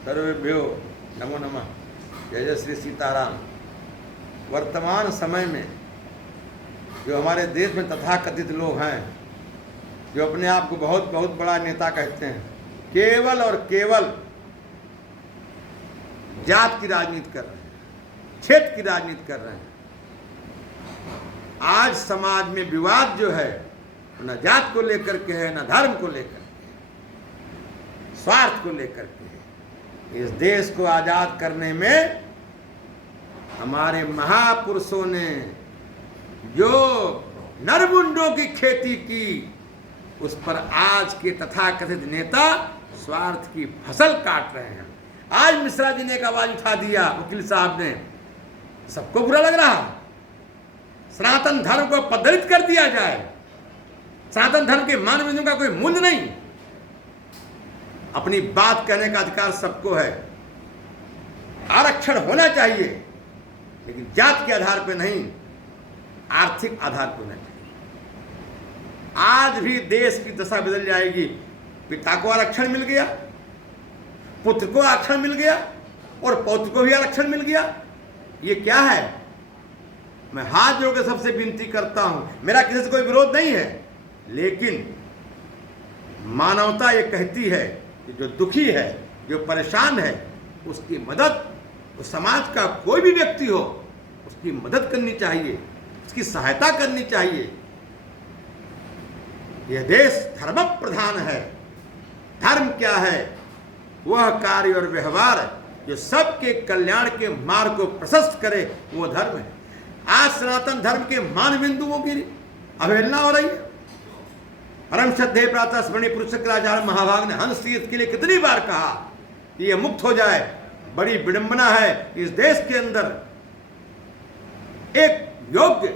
सर्वेभ्यो नमो नमः। जय जय श्री सीताराम। वर्तमान समय में जो हमारे देश में तथाकथित लोग हैं, जो अपने आप को बहुत बहुत बड़ा नेता कहते हैं, केवल और केवल जात की राजनीति कर रहे हैं, क्षेत्र की राजनीति कर रहे हैं। आज समाज में विवाद जो है न जात को लेकर के है, न धर्म को लेकर के, स्वार्थ को लेकर के है। इस देश को आजाद करने में हमारे महापुरुषों ने जो नरमुंडों की खेती की, उस पर आज के तथाकथित नेता स्वार्थ की फसल काट रहे हैं। आज मिश्रा जी ने एक आवाज उठा दिया, वकील साहब ने, सबको बुरा लग रहा। सनातन धर्म को पददलित कर दिया जाए, सनातन धर्म के मान बिंदु का कोई मूल्य नहीं। अपनी बात कहने का अधिकार सबको है, आरक्षण होना चाहिए, लेकिन जात के आधार पर नहीं, आर्थिक आधार पर होना चाहिए। आज भी देश की दशा बदल जाएगी। पिता को आरक्षण मिल गया, पुत्र को आरक्षण मिल गया और पौत्र को भी आरक्षण मिल गया। ये क्या है? मैं हाथ जोड़ के सबसे विनती करता हूं, मेरा किसी से कोई विरोध नहीं है, लेकिन मानवता ये कहती है कि जो दुखी है, जो परेशान है, उसकी मदद, उस समाज का कोई भी व्यक्ति हो, उसकी मदद करनी चाहिए, उसकी सहायता करनी चाहिए। यह देश धर्म प्रधान है। धर्म क्या है? वह कार्य और व्यवहार जो सबके कल्याण के मार्ग को प्रशस्त करे, वो धर्म है। आज सनातन धर्म के मान बिंदुओं की अवहेलना हो रही है। परम श्रद्धेय प्रातः स्मरणीय पुरुषकराचार्य महाभाग ने हंस तीर्थ के लिए कितनी बार कहा कि यह मुक्त हो जाए। बड़ी विडंबना है कि इस देश के अंदर एक योग्य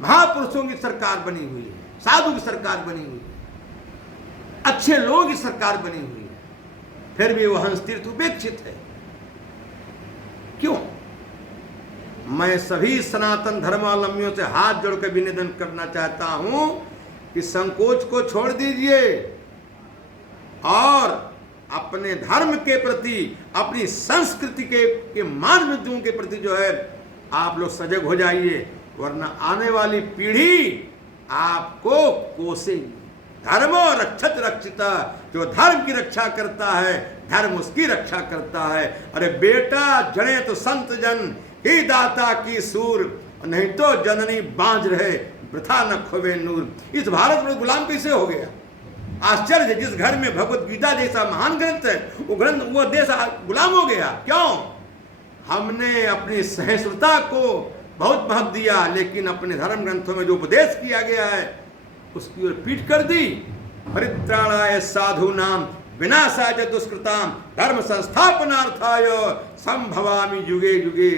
महापुरुषों की सरकार बनी हुई है, साधु की सरकार बनी हुई है, अच्छे लोगों की सरकार बनी हुई है, फिर भी वह हंस तीर्थ उपेक्षित है। क्यों? मैं सभी सनातन धर्मावलंबियों से हाथ जोड़कर निवेदन करना चाहता हूं कि संकोच को छोड़ दीजिए और अपने धर्म के प्रति, अपनी संस्कृति के मान बिंदुओं के प्रति जो है आप लोग सजग हो जाइए, वरना आने वाली पीढ़ी आपको कोसेगी। धर्मो रक्षत रक्षिता, जो धर्म की रक्षा करता है, धर्म उसकी रक्षा करता है। अरे बेटा, जड़े तो संत जन ही दाता की सूर, नहीं तो जननी बांझ रहे वृथा न खोवे नूर। इस भारत में गुलाम कैसे हो गया? आश्चर्य। जिस घर में भगवत गीता जैसा महान ग्रंथ है, वो ग्रंथ, वो देश गुलाम हो गया। क्यों? हमने अपनी सहिष्णुता को बहुत महत्व दिया, लेकिन अपने धर्म ग्रंथों में जो उपदेश किया गया है उसकी ओर पीठ कर दी। परित्राणाय साधूनां विनाशाय दुष्कृतां धर्म संस्थापनार्थाय संभवामि युगे युगे।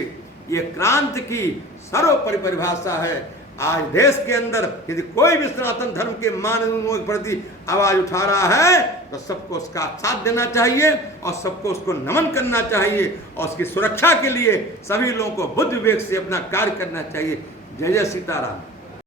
ये क्रांति की सर्वोपरि परिभाषा है। आज देश के अंदर यदि कोई भी सनातन धर्म के मानवों के प्रति आवाज उठा रहा है तो सबको उसका साथ देना चाहिए और सबको उसको नमन करना चाहिए और उसकी सुरक्षा के लिए सभी लोगों को बुद्धि विवेक से अपना कार्य करना चाहिए। जय जय सीताराम।